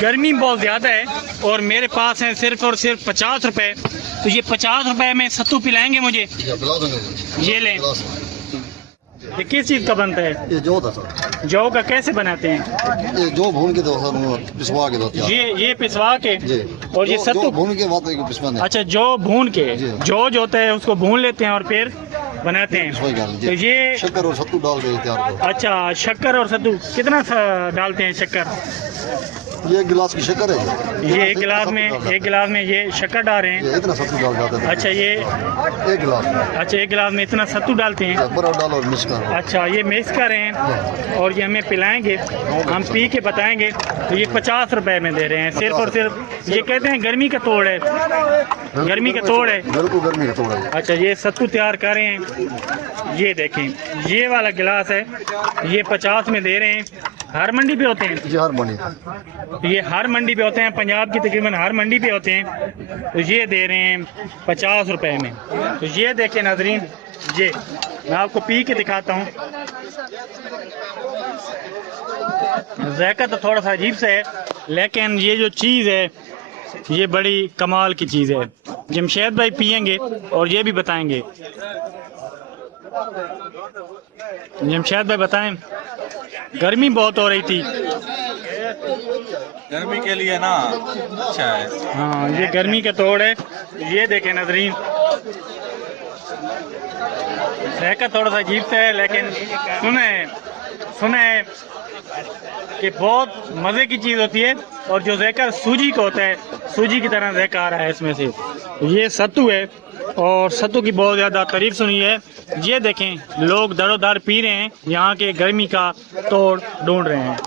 गर्मी बहुत ज़्यादा है और मेरे पास है सिर्फ और सिर्फ 50 रुपए। तो ये 50 रुपए में सत्तू पिलाएंगे मुझे? ये लें। ये किस चीज़ का बनता है? ये जौ था सर। जौ का कैसे बनाते हैं? ये जौ भून के दो सर, पिसवा के दो। ये पिसवा के जी। और ये सत्तू भून के बाद पिसवाने। अच्छा, जौ भून के, जौ जो होता है उसको भून लेते हैं और फिर बनाते हैं। तो ये शक्कर और सत्तू डाल के तैयार करो। अच्छा, शक्कर और सत्तू कितना डालते हैं शक्कर? ये 1 गिलास की शक्कर है। ये एक गिलास में ये शक्कर डाल रहे हैं। इतना सत्तू डाल जाता है। अच्छा, ये 1 गिलास। अच्छा, 1 गिलास में इतना सत्तू डालते हैं। बर्फ डालो और मिक्स करो। अच्छा, ये मिक्स कर रहे हैं और ये हमें पिलाएंगे, हम पी के बताएंगे। तो ये 50 रुपए में दे रहे हैं सिर्फ और सिर्फ। ये कहते हैं गर्मी का तोड़ है, गर्मी का तोड़ है। बिल्कुल गर्मी का तोड़ है। अच्छा, ये सत्तू तैयार कर रहे हैं। ये देखें, ये वाला गिलास है, ये 50 में दे रहे हैं। हर मंडी पे होते हैं जी, हर मंडी। ये हर मंडी पे होते हैं, पंजाब की तकरीबन हर मंडी पे होते हैं। तो ये दे रहे हैं 50 रुपए में। तो ये देखें नाजरीन, ये मैं आपको पी के दिखाता हूँ। ज़ायका तो थोड़ा सा अजीब सा है, लेकिन ये जो चीज़ है ये बड़ी कमाल की चीज़ है। जमशेद भाई पियेंगे और ये भी बताएंगे। जमशेद भाई बताएं, गर्मी बहुत हो रही थी। गर्मी के लिए ना अच्छा है। हाँ, ये गर्मी का तोड़ है। ये देखें नाजरीन, ज़ायका थोड़ा सा अजीब सा है, लेकिन सुने कि बहुत मज़े की चीज़ होती है। और जो ज़ायका सूजी का होता है, सूजी की तरह ज़ायका आ रहा है इसमें से। ये सत्तू है और सत्तू की बहुत ज़्यादा तारीफ सुनी है। ये देखें, लोग दरोदार पी रहे हैं, यहाँ के गर्मी का तोड़ ढूंढ रहे हैं।